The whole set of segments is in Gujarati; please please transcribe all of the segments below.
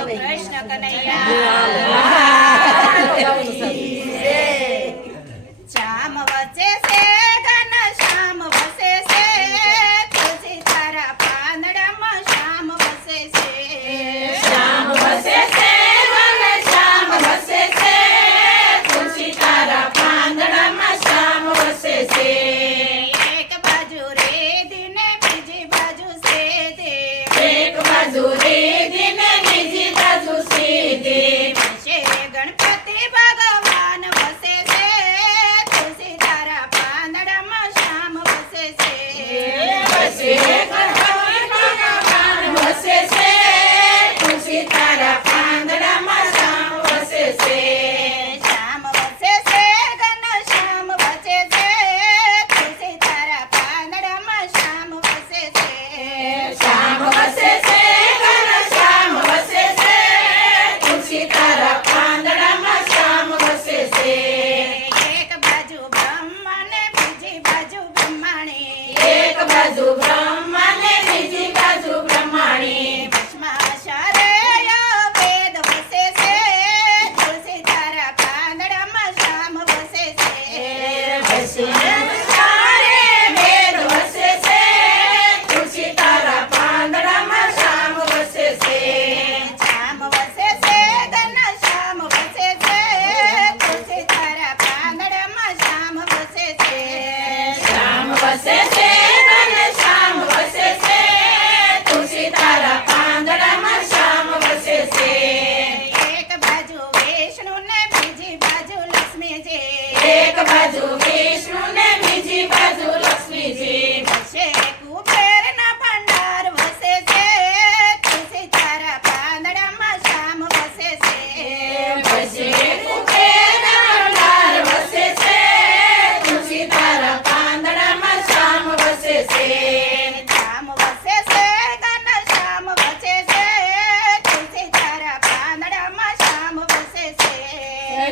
કૃષ્ણ કનૈયા શ્યામ વસે છે ઘન શ્યામ વસે છે તુલસી તારા પાંદડામાં શ્યામ વસે છે શ્યામ વસે છે ઘન શ્યામ વસે છે તુલસી તારા પાંદડામાં શ્યામ વસે છે એક બાજુ રેતી ને બીજી બાજુ સેતી એક બાજુ રેતી ને બીજી બાજુ સીધી વસે ગણપતિ ભગવાન વસે છે તુલસી તારા પાંદડામાં શ્યામ વસે છે વસે ગણપતિ ભગવાન વસે છે તુલસી તારા પાંદડામાં શ્યામ વસે છે શ્યામ વસે છે ઘન શ્યામ વસે છે તુલસી તારા પાંદડામાં શ્યામ વસે છે શ્યામ વસે છે ઘન શ્યામ વસે છે તુલસી તારા પાંદડામાં શ્યામ વસે છે એક બાજુ બ્રહ્મા ને બીજી બાજુ બ્રહ્માણી એક બાજુ બ્રહ્મા ને બીજી બાજુ બ્રહ્માણી ભસ્માચાર્ય વેદ વસે છે તુલસી તારા પાંદડામાં શ્યામ વસે છે વસે સારે વેદ વસે છે તુલસી તારા પાંદડામાં શ્યામ વસે છે શ્યામ વસે છે ઘન શ્યામ વસે છે તુલસી તારા પાંદડામાં શ્યામ વસે છે શ્યામ વસે છે ઘન શ્યામ વસે છે તુલસી તારા પાંદડામાં શ્યામ વસે છે એક બાજુ વિષ્ણુ ને બીજી બાજુ લક્ષ્મીજી એક બાજુ વિષ્ણુ ને બીજી બાજુ લક્ષ્મીજી વસે કુબેરના ભંડાર વસે છે તુલસી તારા પાંદડામાં શ્યામ વસે છે વસે કુબેરના ભંડાર વસે છે તુલસી તારા પાંદડામાં શ્યામ વસે છે શ્યામ વસે છે ઘન શ્યામ વસે છે તુલસી તારા પાંદડામાં શ્યામ વસે છે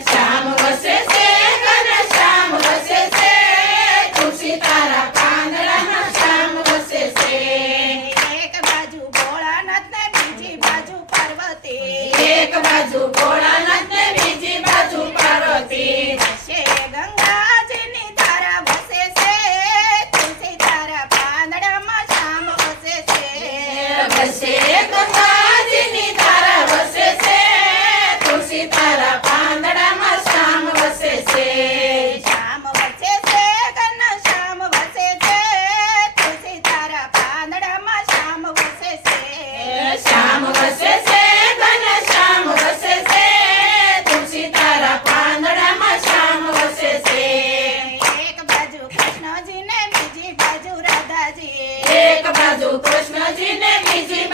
શ્યામ વસે છે ઘન શ્યામ વસે છે તુલસી તારા પાંદડામાં શ્યામ વસે છે એક બાજુ ભોળાનાથ ને બીજી બાજુ પાર્વતી એક બાજુ ભોળાનાથ ને બીજી બાજુ પાર્વતી વસે ગંગાજીની ધારા વસે છે તુલસી તારા પાંદડામાં શ્યામ વસે છે વસે ગંગાજીની ધારા વસે છે તુલસી તારા પાંદડામાં શ્યામ વસે છે શ્યામ વસે છે ઘન શ્યામ વસે છે તુલસી તારા પાંદડામાં શ્યામ વસે છે શ્યામ વસે છે ઘન શ્યામ વસે છે તુલસી તારા પાંદડામાં શ્યામ વસે છે એક બાજુ કૃષ્ણજી ને બીજી બાજુ રાધાજી એક બાજુ કૃષ્ણજી ને બીજી